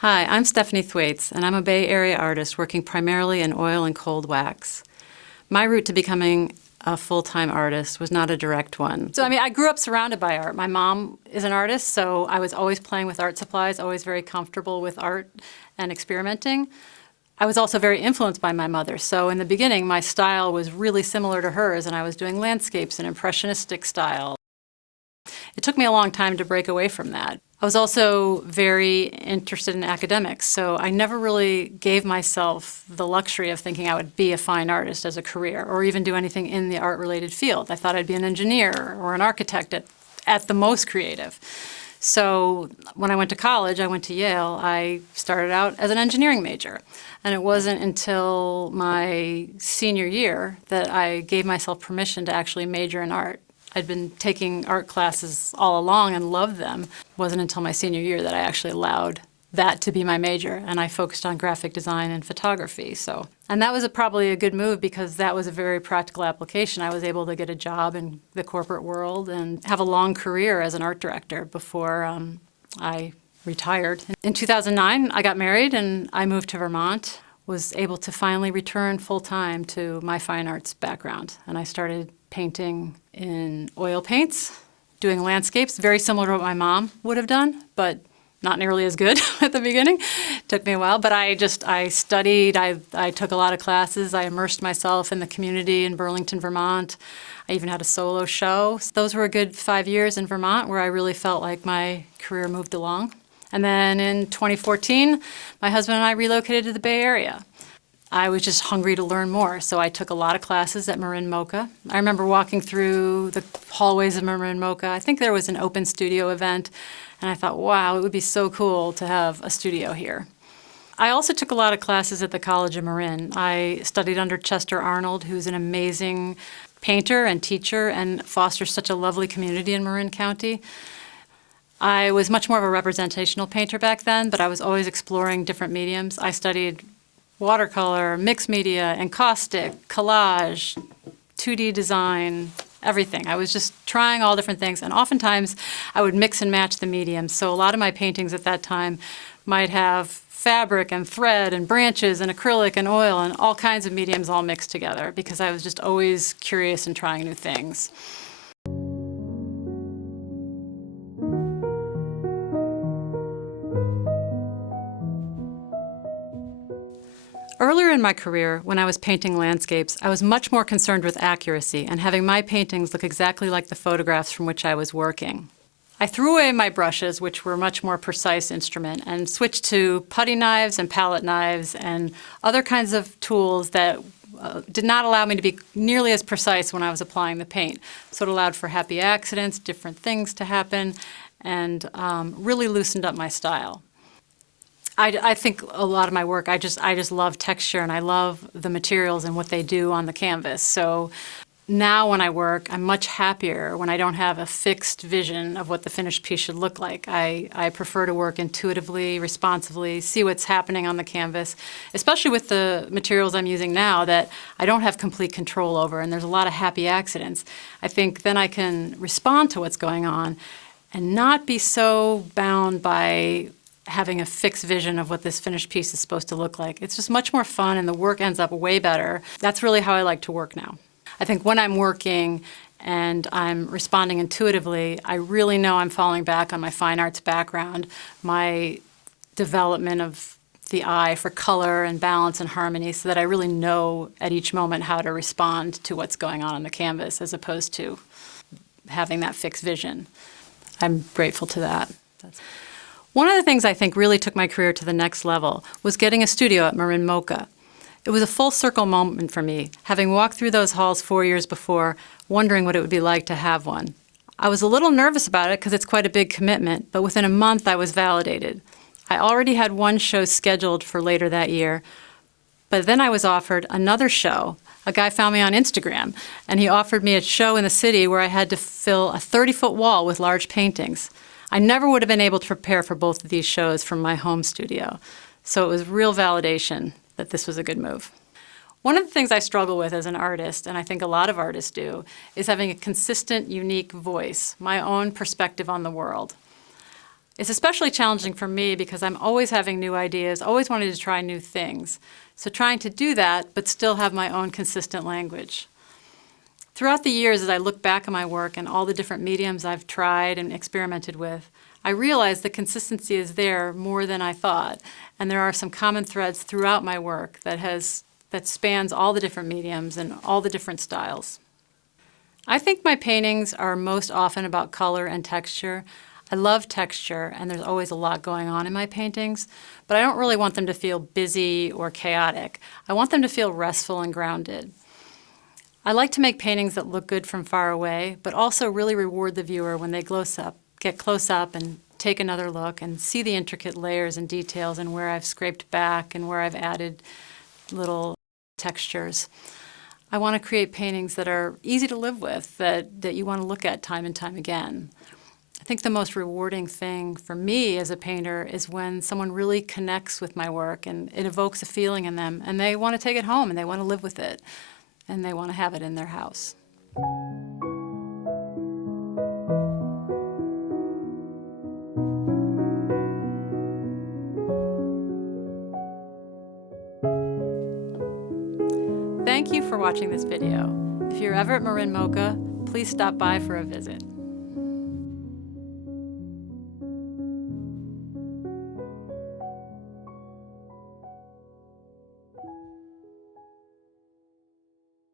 Hi, I'm Stephanie Thwaites, and I'm a Bay Area artist working primarily in oil and cold wax. My route to becoming a full-time artist was not a direct one. I grew up surrounded by art. My mom is an artist, so I was always playing with art supplies, always very comfortable with art and experimenting. I was also very influenced by my mother, so in the beginning my style was really similar to hers, and I was doing landscapes and impressionistic style. It took me a long time to break away from that. I was also very interested in academics, so I never really gave myself the luxury of thinking I would be a fine artist as a career or even do anything in the art-related field. I thought I'd be an engineer or an architect at the most creative. So when I went to college, I went to Yale, I started out as an engineering major. And it wasn't until my senior year that I gave myself permission to actually major in art. I'd been taking art classes all along and loved them. It wasn't until my senior year that I actually allowed that to be my major, and I focused on graphic design and photography. And that was probably a good move because that was a very practical application. I was able to get a job in the corporate world and have a long career as an art director before I retired. In 2009, I got married and I moved to Vermont, was able to finally return full-time to my fine arts background, and I started painting in oil paints, doing landscapes, very similar to what my mom would have done, but not nearly as good at the beginning. It took me a while, but I studied, I took a lot of classes, I immersed myself in the community in Burlington, Vermont. I even had a solo show. So those were a good 5 years in Vermont where I really felt like my career moved along. And then in 2014, my husband and I relocated to the Bay Area. I was just hungry to learn more, so I took a lot of classes at Marin, Mocha. I remember walking through the hallways of Marin, Mocha. I think there was an open studio event, and I thought, wow, it would be so cool to have a studio here. I also took a lot of classes at the College of Marin. I studied under Chester Arnold, who's an amazing painter and teacher and fosters such a lovely community in Marin County. I was much more of a representational painter back then, but I was always exploring different mediums. I studied watercolor, mixed media, encaustic, collage, 2D design, everything. I was just trying all different things, and oftentimes I would mix and match the mediums. So a lot of my paintings at that time might have fabric and thread and branches and acrylic and oil and all kinds of mediums all mixed together because I was just always curious and trying new things. Earlier in my career, when I was painting landscapes, I was much more concerned with accuracy and having my paintings look exactly like the photographs from which I was working. I threw away my brushes, which were a much more precise instrument, and switched to putty knives and palette knives and other kinds of tools that did not allow me to be nearly as precise when I was applying the paint. So it allowed for happy accidents, different things to happen, and really loosened up my style. I think a lot of my work, I just love texture and I love the materials and what they do on the canvas. So now when I work, I'm much happier when I don't have a fixed vision of what the finished piece should look like. I prefer to work intuitively, responsively, see what's happening on the canvas, especially with the materials I'm using now that I don't have complete control over and there's a lot of happy accidents. I think then I can respond to what's going on and not be so bound by having a fixed vision of what this finished piece is supposed to look like. It's just much more fun and the work ends up way better. That's really how I like to work now. I think when I'm working and I'm responding intuitively, I really know I'm falling back on my fine arts background, my development of the eye for color and balance and harmony so that I really know at each moment how to respond to what's going on the canvas as opposed to having that fixed vision. I'm grateful to that. One of the things I think really took my career to the next level was getting a studio at Marin Mocha. It was a full circle moment for me, having walked through those halls 4 years before, wondering what it would be like to have one. I was a little nervous about it because it's quite a big commitment, but within a month I was validated. I already had one show scheduled for later that year, but then I was offered another show. A guy found me on Instagram, and he offered me a show in the city where I had to fill a 30-foot wall with large paintings. I never would have been able to prepare for both of these shows from my home studio. So it was real validation that this was a good move. One of the things I struggle with as an artist, and I think a lot of artists do, is having a consistent, unique voice, my own perspective on the world. It's especially challenging for me because I'm always having new ideas, always wanting to try new things. So trying to do that, but still have my own consistent language. Throughout the years, as I look back at my work and all the different mediums I've tried and experimented with, I realize the consistency is there more than I thought, and there are some common threads throughout my work that spans all the different mediums and all the different styles. I think my paintings are most often about color and texture. I love texture, and there's always a lot going on in my paintings, but I don't really want them to feel busy or chaotic. I want them to feel restful and grounded. I like to make paintings that look good from far away, but also really reward the viewer when they get close up and take another look and see the intricate layers and details and where I've scraped back and where I've added little textures. I want to create paintings that are easy to live with, that you want to look at time and time again. I think the most rewarding thing for me as a painter is when someone really connects with my work and it evokes a feeling in them and they want to take it home and they want to live with it and they want to have it in their house. Thank you for watching this video. If you're ever at Marin Mocha, please stop by for a visit.